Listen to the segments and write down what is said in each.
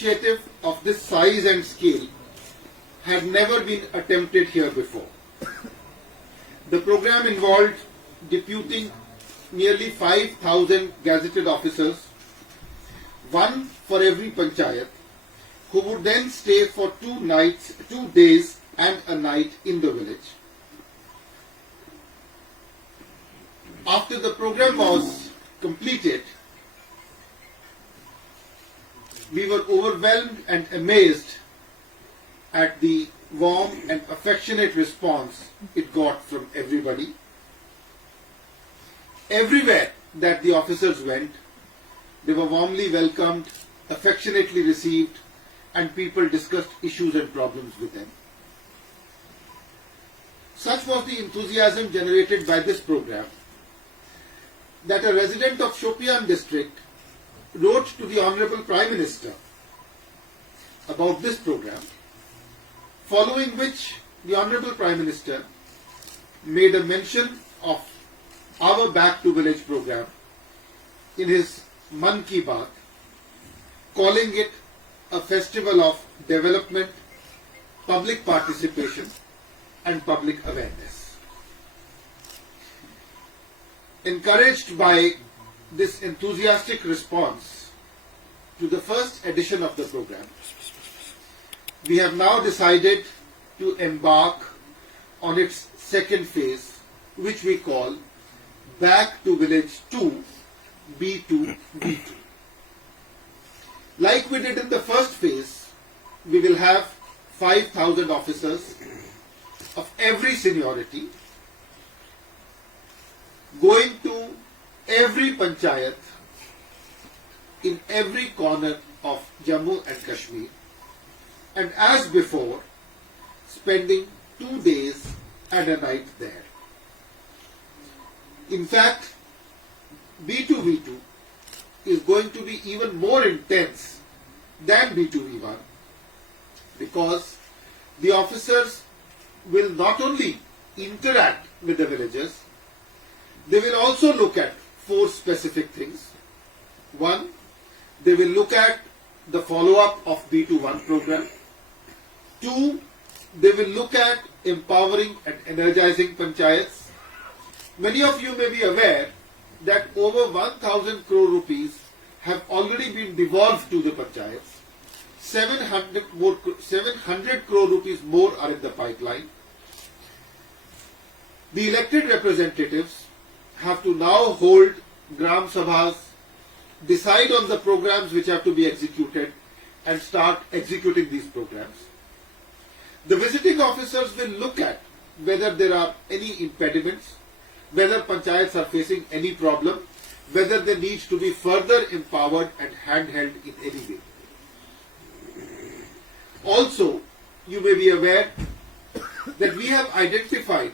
initiative of this size and scale had never been attempted here before. The program involved deputing nearly 5,000 gazetted officers, one for every panchayat, who would then stay for 2 days and a night in the village. After the program was completed, we were overwhelmed and amazed at the warm and affectionate response it got from everybody. Everywhere that the officers went, they were warmly welcomed, affectionately received, and people discussed issues and problems with them. Such was the enthusiasm generated by this program that a resident of Shopian district wrote to the Honorable Prime Minister about this program, following which the Honorable Prime Minister made a mention of our Back to Village program in his Man Ki Baat, calling it a festival of development, public participation and public awareness. Encouraged by this enthusiastic response to the first edition of the program, we have now decided to embark on its second phase, which we call Back to Village 2, B2B2. Like we did in the first phase, we will have 5,000 officers of every seniority going to every panchayat in every corner of Jammu and Kashmir, and as before, spending 2 days and a night there. In fact, B2V2 is going to be even more intense than B2V1, because the officers will not only interact with the villagers, they will also look at 4 specific things. 1, they will look at the follow-up of B2-1 program. 2, they will look at empowering and energizing panchayats. Many of you may be aware that over 1,000 crore rupees have already been devolved to the panchayats. 700 crore rupees more are in the pipeline. The elected representatives have to now hold Gram Sabhas, decide on the programs which have to be executed, and start executing these programs. The visiting officers will look at whether there are any impediments, whether panchayats are facing any problem, whether they need to be further empowered and handheld in any way. Also, you may be aware that we have identified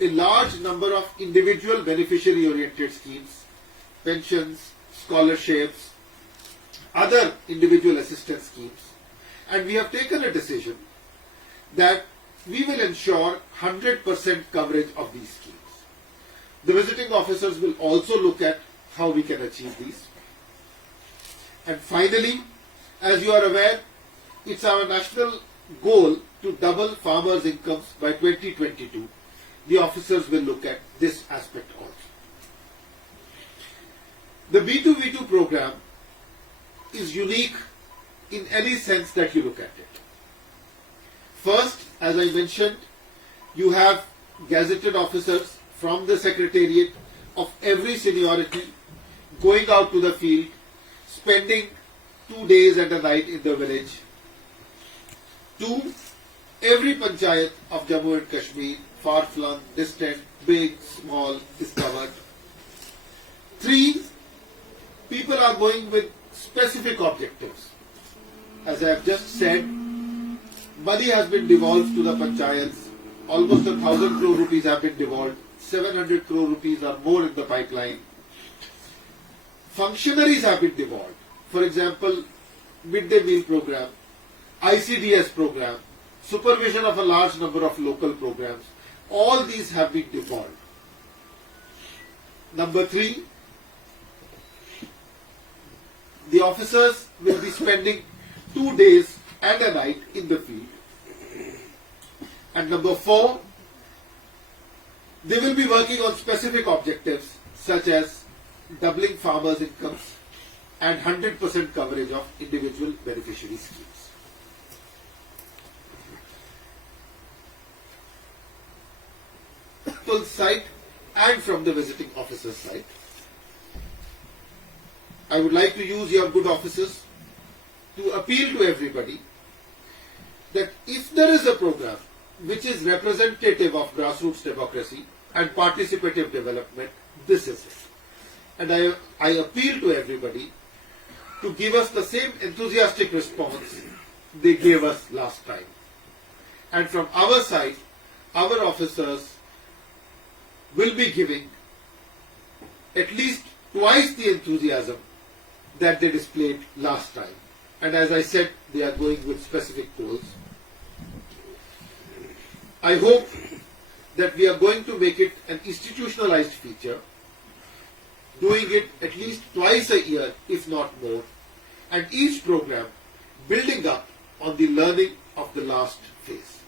a large number of individual beneficiary oriented schemes, pensions, scholarships, other individual assistance schemes, and we have taken a decision that we will ensure 100% coverage of these schemes. The visiting officers will also look at how we can achieve these. And finally, as you are aware, it's our national goal to double farmers' incomes by 2022. The officers will look at this aspect also. The B2V2 program is unique in any sense that you look at it. First, as I mentioned, you have gazetted officers from the Secretariat of every seniority going out to the field, spending 2 days and a night in the village. 2, every panchayat of Jammu and Kashmir, far-flung, distant, big, small, is covered. 3, people are going with specific objectives. As I have just said, money has been devolved to the panchayats. Almost 1,000 crore rupees have been devolved. 700 crore rupees are more in the pipeline. Functionaries have been devolved. For example, midday meal program, ICDS program, supervision of a large number of local programs. All these have been devolved. Number 3, the officers will be spending 2 days and a night in the field. And number 4, they will be working on specific objectives such as doubling farmers' incomes and 100% coverage of individual beneficiary schemes. Full side and from the visiting officer's side, I would like to use your good offices to appeal to everybody that if there is a program which is representative of grassroots democracy and participative development, this is it. And I appeal to everybody to give us the same enthusiastic response they gave us last time. And from our side, our officers will be giving at least twice the enthusiasm that they displayed last time. And as I said, they are going with specific goals. I hope that we are going to make it an institutionalized feature, doing it at least twice a year, if not more, and each program building up on the learning of the last phase.